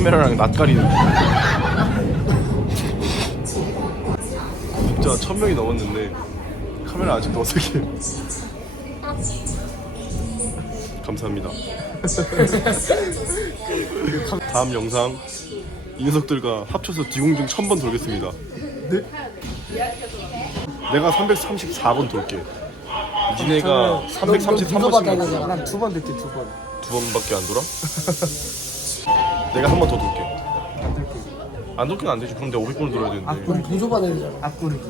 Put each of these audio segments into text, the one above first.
카메라랑 낯가리는 진짜 천 명이 넘었는데 카메라 아직도 어색해 감사합니다 다음 영상 인석들과 합쳐서 뒤공중 천번 돌겠습니다 네? 내가 334번 돌게 네 니네가 333번 돌게 난두번 됐지 두번두 번밖에 안 돌아? 내가 한 번더 돌게. 안돌게안 줄게는 들게. 안, 안 되지. 그럼 내가 오리골 들어야 되는데. 앞구르기 동조받아야 되잖아. 앞구르기.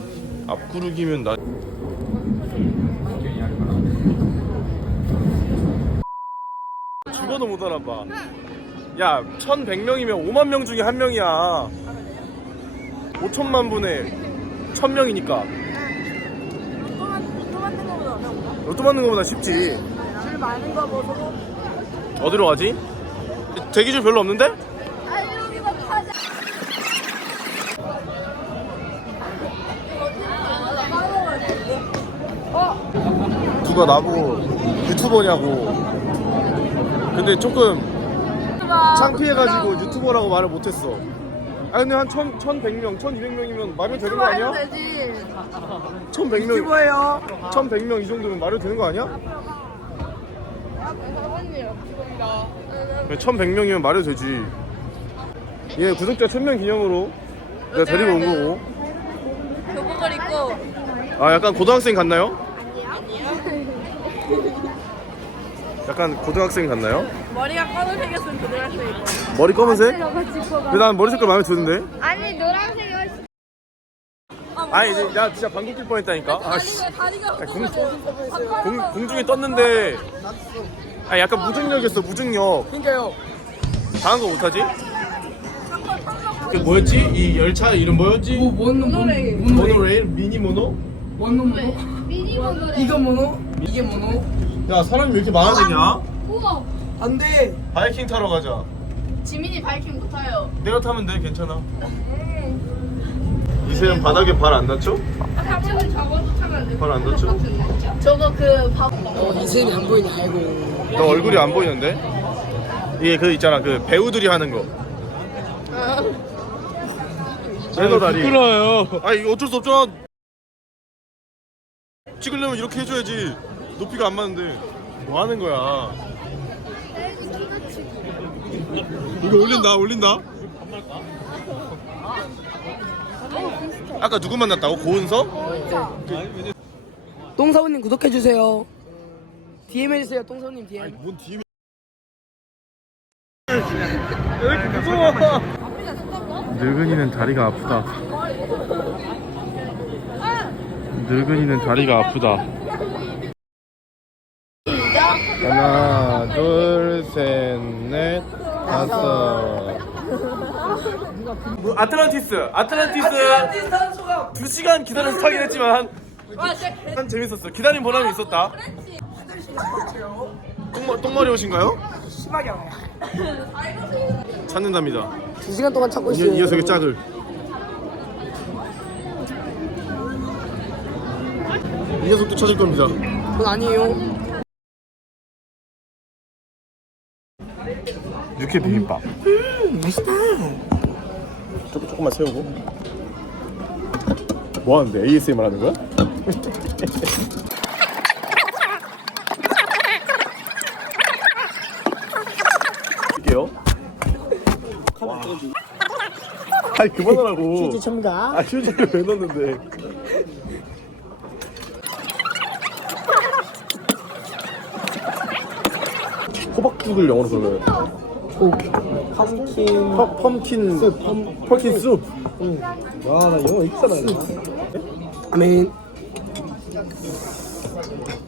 앞구르기면 나. 죽어도 못 알아봐. 그래. 야, 1100명이면 5만 명 중에 한 명이야. 5천만 분의 1000명이니까. 로또 응. 맞는, 맞는 것보다 어려운가? 로또 맞는 거보다 쉽지. 제일 그래. 많은 거먹 뭐, 어디로 가지? 대기줄 별로 없는데? 누가 나보고 유튜버냐고 근데 조금 창피해가지고 유튜버라고 말을 못했어 아 근데 한1 1 0명1 2 0명이면 말이 되는 거 아니야? 1 1명 유튜버예요 1 1명이 정도면 말이 되는 거 아니야? 1100명이면 말해도 되지 얘 구독자 1 0명 기념으로 내가 데리고 온 거고 교복을 입고 아 약간 고등학생 같나요? 아니요 약간 고등학생 같나요? 머리가 검은색이면 고등학생 머리 검은색? 근데 난 머리 색깔 마음에 드는데 아니 노란색이 훨씬 아, 아니 나 진짜 방귀 뀔 뻔했다니까 아 아니, 공... 공, 공, 공중에 해보세요. 떴는데 해보세요. 아 약간 무중력이었어 무중력 그러니까요 다음 거 못하지? 그 뭐였지? 뭐였지? 이 열차 이름 뭐였지? 뭐, 원, 모노레일 모노레일? 레일? 미니 모노? 원, 원, 모노 모노? 미니 모노 이거 모노? 이게 모노? 야 사람이 이렇게 많아지냐? 아, 안돼 바이킹 타러 가자 지민이 바이킹 못 타요 내가 타면 돼 괜찮아 음, 음. 이세은 왜, 바닥에 발안 닿죠? 발안 닿죠? 저거 그 밥. 어, 이세은 양보인 알고. 너 얼굴이 안 보이는데? 이게 예, 그 있잖아 그 배우들이 하는 거. 제도 다리. 아니 어쩔 수없잖 찍으려면 이렇게 해줘야지. 높이가 안 맞는데. 뭐 하는 거야? 이거 올린다 올린다. 아까 누구 만났다고 고은서? 네. 똥사우님 구독해주세요. DM 해주세요, 똥손님 DM. 뭔 DM? 아유, 늙은이는 다리가 아프다. 늙은이는 다리가 아프다. 하나, 둘, 셋, 넷, 다섯. 아틀란티스. 아틀란티스, 아틀란티스. 두 시간 기다려서 타긴 했지만 한, 한 재밌었어. 기다린 보람이 있었다. 똥마, 똥마리 옷인가요? 심하게 하네 찾는답니다 두 시간 동안 찾고 5년, 있어요 이, 녀석의 짝을 이 녀석도 찾을 겁니다 그건 아니에요 육회 비빔밥 음 맛있다 조 조금만 세우고 뭐하는데 ASMR 하는 거야? 아니 그만하라고 휴지 첨가 아 휴지를 왜 넣었는데 호박죽을 영어로 불러요 오케 펌킨 펌킨 수 펌... 킨수 펌... 응와나 영어 익잖아 아멘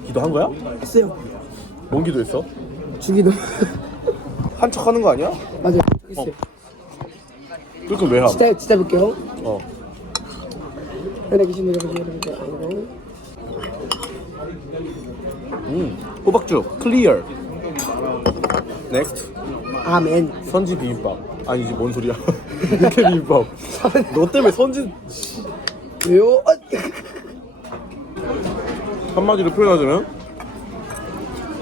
기도한 거야? 했어요 뭔 기도했어? 주기도 한척 하는 거 아니야? 맞아 어. 그거 왜 함? 진짜 진짜 볼게 어. 근데 귀신 여러분들 아니고. 음. 호박죽 클리어. 넥스트. 아멘. 선지 비빔밥. 아 이게 뭔 소리야? 비빔밥. 너 때문에 선지 왜요? 한마디로 표현하자면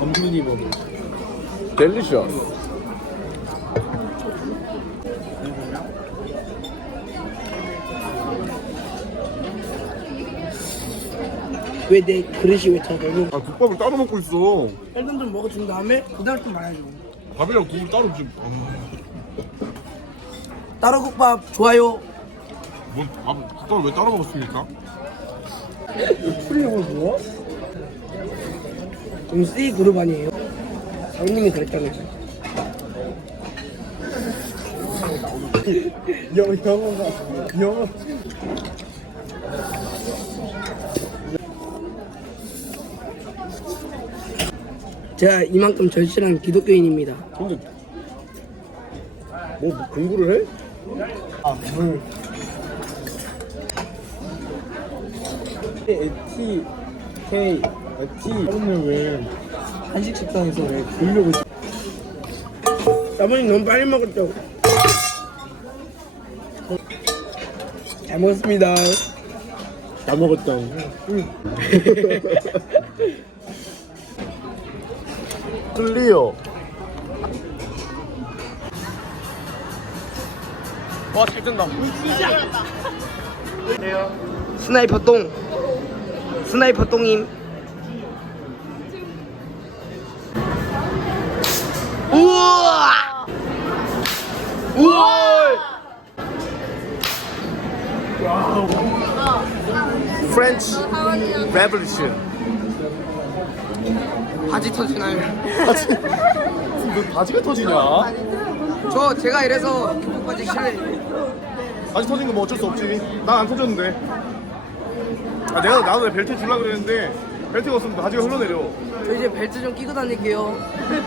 엄준이 먹는 델리셔스 왜내 그릇이 왜더 넓어? 아 국밥을 따로 먹고 있어. 빨간 좀 먹어준 다음에 그다음 좀 말해줘. 밥이랑 국을 따로 좀. 아... 음. 따로 국밥 좋아요. 뭔밥 아, 국밥을 왜 따로 먹었습니까? 풀리고 뭐? 좀 C 그룹 아니에요? 장님이 그랬다는 거. 영영어가 영어. 영어, 영어. 제가 이만큼 절실한 기독교인입니다. 근데 뭐, 뭐 공부를 해? 응. 아, 물. 에 T K 에 T 그러면 왜 한식 식당에서 왜 굴려고? 아버님 너무 빨리 먹었죠. 응. 잘 먹었습니다. 다 먹었다. 응. 끌려. 와, 잘 뜬다. 진짜. 안녕하세요. 스나이퍼 똥. 스나이퍼 똥임. 우와! 우와! Revolution. 바지 터지나요? 바지? 왜 바지가 터지냐? 저, 바지 뜯어, 저못 제가 못 이래서 교복 바지 실내 바지, 바지 터진 거뭐 어쩔 수 없지 난 안 터졌는데 아 내가 나도 벨트 주려 그랬는데 벨트가 없으면 바지가 흘러내려 저 이제 벨트 좀 끼고 다닐게요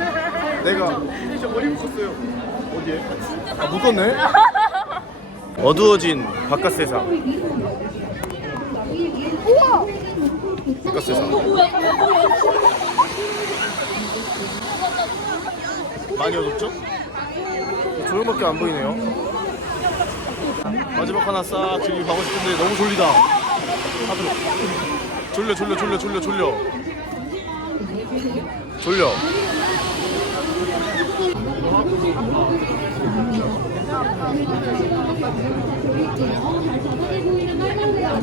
내가 근데 저 머리 묶었어요 어디에? 아 묶었네? 어두워진 바깥 세상. 바깥, 바깥 세상 너 뭐야, 너 뭐야. 많이 어둡죠? 조명밖에 안 보이네요 음. 마지막 하나 싹 지금 가고 싶은데 너무 졸리다 다들 졸려 졸려 졸려 졸려 졸려 졸려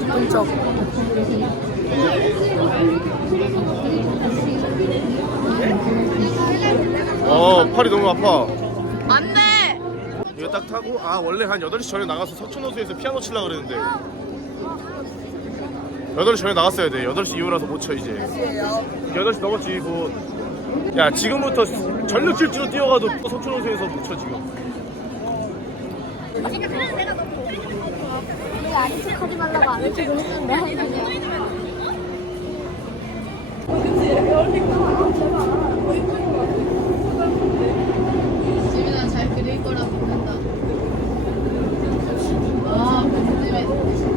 깜짝 팔이 너무 아파. 안 돼. 이거 딱 타고 아 원래 한 8시 전에 나가서 서촌호수에서 피아노 칠라 그랬는데. 8시 전에 나갔어야 돼. 8시 이후라서 못 쳐, 이제. 8시 넘었지, 뭐. 야, 지금부터 전력질주로 뛰어가도 서촌호수에서 못 쳐, 지금. 지금 아, 그러니까, 내가 너무 어, 얘, 말라고 안 너무 コラボ方。ああ、初め